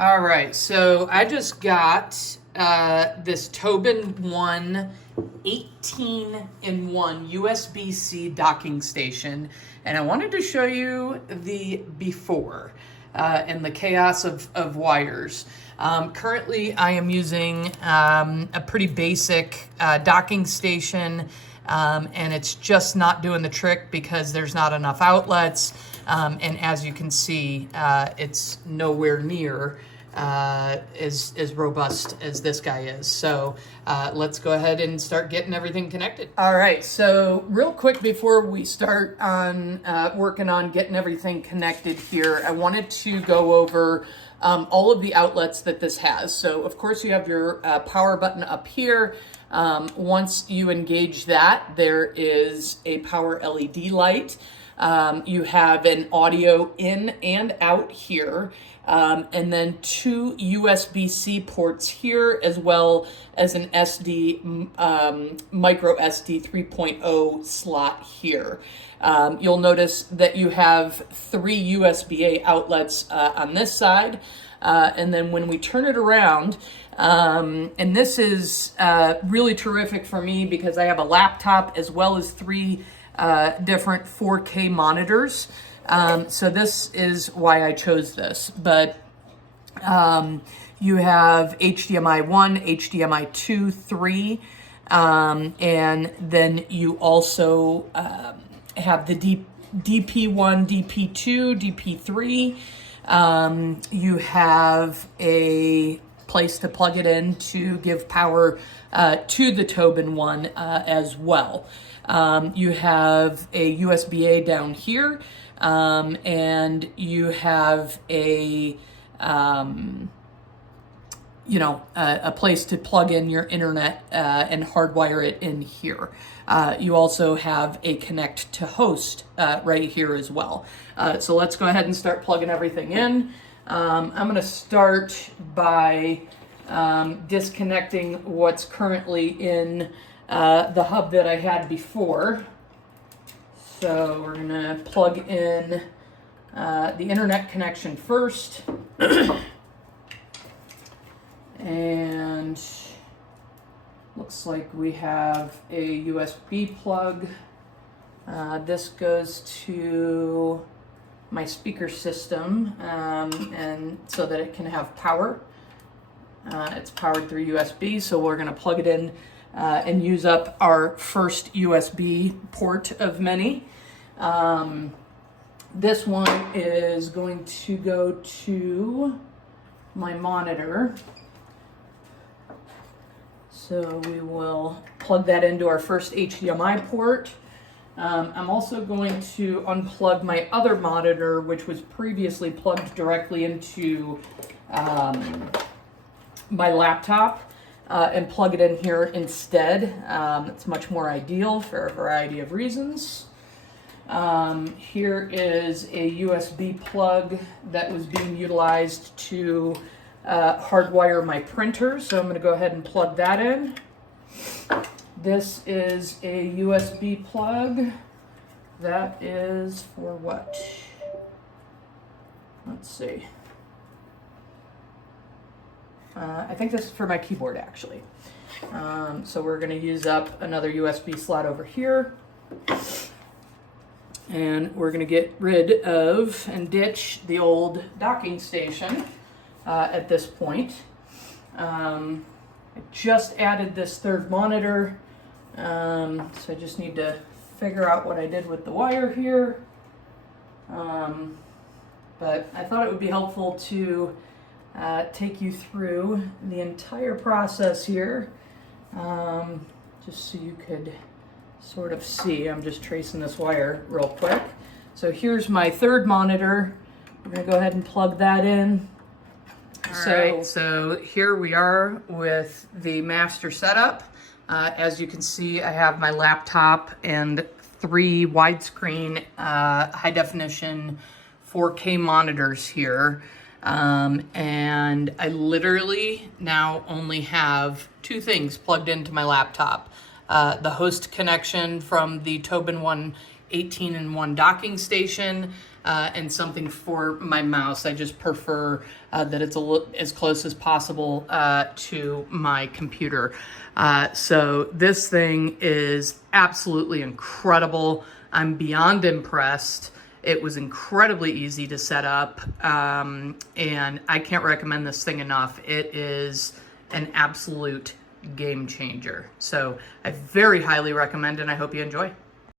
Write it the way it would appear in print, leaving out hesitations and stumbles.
All right, so I just got this TobenONE 18-in-1 USB-C docking station, and I wanted to show you the before and the chaos of wires. Currently, I am using a pretty basic docking station, and it's just not doing the trick because there's not enough outlets. And as you can see, it's nowhere near as robust as this guy is. So let's go ahead and start getting everything connected. All right, so real quick before we start on working on getting everything connected here, I wanted to go over all of the outlets that this has. So of course you have your power button up here. Once you engage that, there is a power LED light. You have an audio in and out here, and then two USB-C ports here, as well as an micro SD 3.0 slot here. You'll notice that you have three USB-A outlets on this side, and then when we turn it around, and this is really terrific for me because I have a laptop as well as three different 4K monitors. So this is why I chose this. But you have HDMI 1, HDMI 2, 3, and then you also have the DP1, DP2, DP3. You have a place to plug it in to give power to the TobenONE as well. You have a USB-A down here, and you have a place to plug in your internet and hardwire it in here. You also have a connect to host right here as well. So let's go ahead and start plugging everything in. I'm going to start by disconnecting what's currently in the hub that I had before. So we're gonna plug in the internet connection first. And looks like we have a USB plug. This goes to my speaker system, and so that it can have power. It's powered through USB, so we're gonna plug it in and use up our first USB port of many. This one is going to go to my monitor. So we will plug that into our first HDMI port. I'm also going to unplug my other monitor, which was previously plugged directly into my laptop. And plug it in here instead. It's much more ideal for a variety of reasons. Here is a USB plug that was being utilized to hardwire my printer, so I'm going to go ahead and plug that in. This is a USB plug. That is for what? Let's see. I think this is for my keyboard, actually. So we're going to use up another USB slot over here. And we're going to get rid of and ditch the old docking station at this point. I just added this third monitor, so I just need to figure out what I did with the wire here. But I thought it would be helpful to take you through the entire process here, just so you could sort of see. I'm just tracing this wire real quick. So here's my third monitor. We're gonna go ahead and plug that in. So here we are with the master setup. As you can see, I have my laptop and three widescreen high definition 4K monitors here. And I literally now only have two things plugged into my laptop. The host connection from the TobenONE 18-in-1 docking station, and something for my mouse. I just prefer that it's as close as possible to my computer. So this thing is absolutely incredible. I'm beyond impressed. It was incredibly easy to set up, and I can't recommend this thing enough. It is an absolute game changer. So I very highly recommend it, and I hope you enjoy.